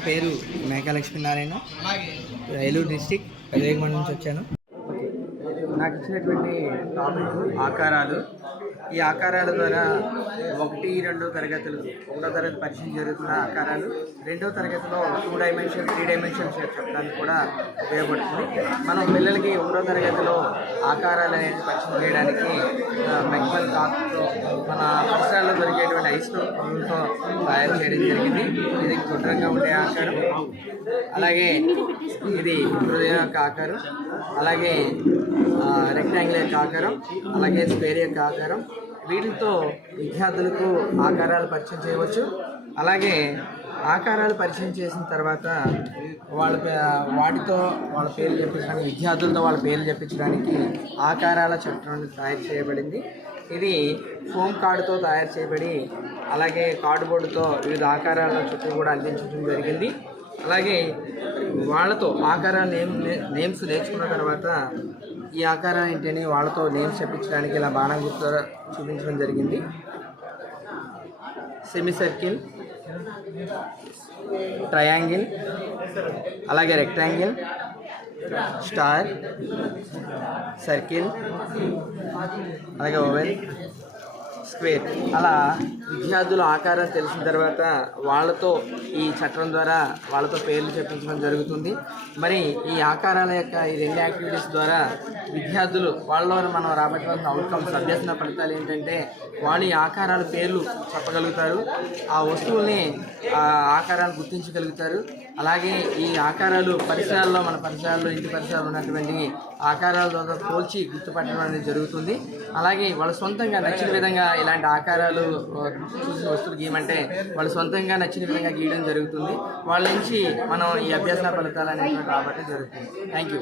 నా పేరు మేకా లక్ష్మీనారాయణ ఏలూరు డిస్టిక్ పెదవేగమండ నుంచి వచ్చాను. నాకు ఇచ్చినటువంటి టాపిక్ ఆకారాలు. ఈ ఆకారాల ద్వారా ఒకటి రెండో తరగతులు ఒకటో తరగతి పరిచయం జరుగుతున్న ఆకారాలు రెండో తరగతిలో టూ డైమెన్షన్ త్రీ డైమెన్షన్ చెప్పడానికి కూడా ఉపయోగపడుతుంది. మనం పిల్లలకి ఒకటో తరగతిలో ఆకారాలు అనేది పరిచయం చేయడానికి మెక్మల్ కాక్తో మన పరిసరాల్లో దొరికేటువంటి ఐస్తో తయారు చేయడం జరిగింది. ఇది గుండ్రంగా ఉండే ఆకారం. అలాగే ఇది హృదయం యొక్క ఆకారం. అలాగే రెక్టాంగులర్ యొక్క ఆకారం. అలాగే స్పేర్ యొక్క ఆకారం. వీటితో విద్యార్థులకు ఆకారాలు పరిచయం చేయవచ్చు. అలాగే ఆకారాలు పరిచయం చేసిన తర్వాత వాళ్ళ పే- వాటితో వాళ్ళ పేర్లు చెప్పించడానికి విద్యార్థులతో వాళ్ళ పేర్లు చెప్పించడానికి ఆకారాల చట్టం తయారు చేయబడింది. ఇది ఫోమ్ కార్డుతో తయారు చేయబడి అలాగే కార్డుబోర్డుతో వివిధ ఆకారాల చుట్టూ కూడా అందించడం జరిగింది. అలాగే వాళ్ళతో ఆకారాల నేమ్ నేమ్స్ నేర్చుకున్న తర్వాత ఈ ఆకారం ఏంటని వాళ్ళతో నేమ్స్ చెప్పించడానికి ఇలా బాణం గుర్తు చూపించడం జరిగింది. సెమీ సర్కిల్ ట్రయాంగిల్ అలాగే రెక్టాంగిల్ స్టార్ సర్కిల్ అలాగే ఓవెల్ స్క్వేర్ అలా విద్యార్థుల ఆకారం తెలిసిన తర్వాత వాళ్ళతో ఈ చట్టం ద్వారా వాళ్ళతో పేర్లు చెప్పించడం జరుగుతుంది. మరి ఈ ఆకారాల యొక్క ఈ రెండు యాక్టివిటీస్ ద్వారా విద్యార్థులు వాళ్ళలో మనం రాబట్టవలసిన అవుట్కమ్స్ అభ్యసన ఫలితాలు ఏంటంటే వాళ్ళు ఈ ఆకారాల పేర్లు చెప్పగలుగుతారు. ఆ వస్తువుల్ని ఆ ఆకారాలు గుర్తించగలుగుతారు. అలాగే ఈ ఆకారాలు పరిసరాల్లో మన పరిసరాల్లో ఇంటి పరిసరాలు ఉన్నటువంటి ఆకారాల ద్వారా పోల్చి గుర్తుపట్టడం అనేది జరుగుతుంది. అలాగే వాళ్ళ సొంతంగా నచ్చిన విధంగా ఇలాంటి ఆకారాలు చూసిన వస్తువులు గీయమంటే వాళ్ళు సొంతంగా నచ్చిన విధంగా గీయడం జరుగుతుంది. వాళ్ళ నుంచి మనం ఈ అభ్యాస ఫలితాలు అనేవి రాబట్టడం జరుగుతుంది. Thank you